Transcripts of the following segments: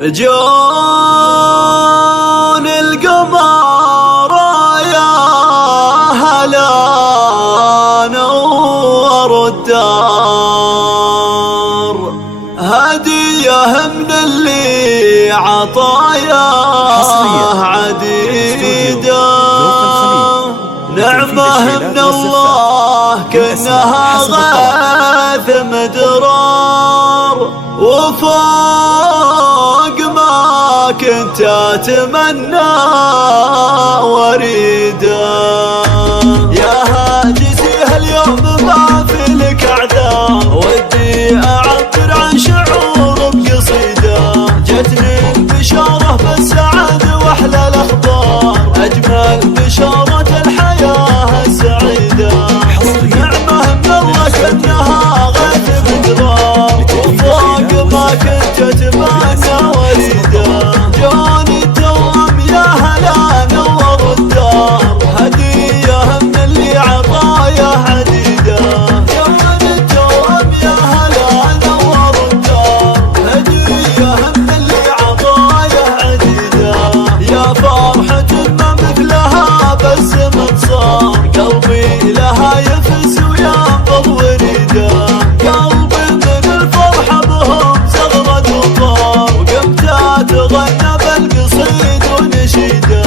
جون القمر يا هلا نور الدار، هدية من اللي عطاياه عديدة، نعمة من الله كأنها غاث مدرار، وفوق ما كنت أتمنى وريدا. يا هاجسي هاليوم ما في لك أعذار، ودي أعبر عن شعور بقصيدة، جتني البشارة بالسعادة وأحلى الأخبار، أجمل بشارة الحياة السعيدة، نعمة من الله كأنها غيث مدرار، وفوق ما كنت أتمنى وريدا. جوني التوأم يا هلا نور الدار، هدية من اللي عطاياه عديدة. جوني التوأم يا هلا نور الدار، هدية من اللي عطاياه عديدة. يا فرحة ما مثلها بالزمن صار، قلبي لها يفز وينبض وريده، قلبي من الفرحة بهم زغرد وطار، وقمت أتغنى بالقصيد ونشيده،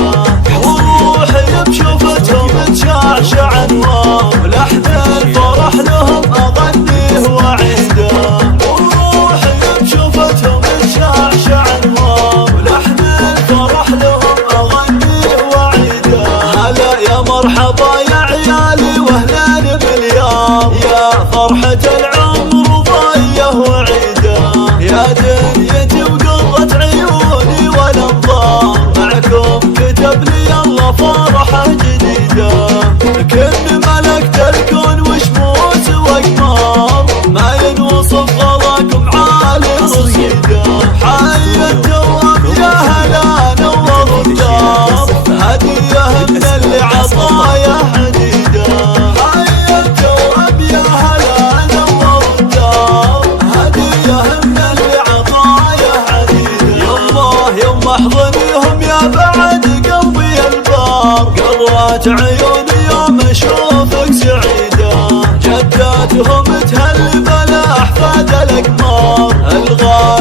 وروحي بشوفتهم تشعشع انوار، ولحن الفرح لهم أغنيه وأعيده، وروحي بشوفتهم تشعشع انوار، ولحن الفرح لهم أغنيه وأعيده. هلا يا مرحبا يا عيالي واهلين مليار، يا فرحة العمر وضيه وعيده، يا دنيتي وقرة عيوني والانظار، معكم كتب لي الله فرحة جديدة، كن ملكت الكون وشموس واقمار، ما ينوصف غلاكم عالي رصيده. حي التوأم يا هلا نور الدار، هدية من اللي عطاياه عديدة. حي التوأم يا هلا نور الدار، هدية من اللي عطاياه عديدة. يما يما احضنيهم يا بعد قلبي البار، قرات عيوني يوم اشوفك سعيدة، جداتهم تهل بلا احفاد الاقمار، الغالي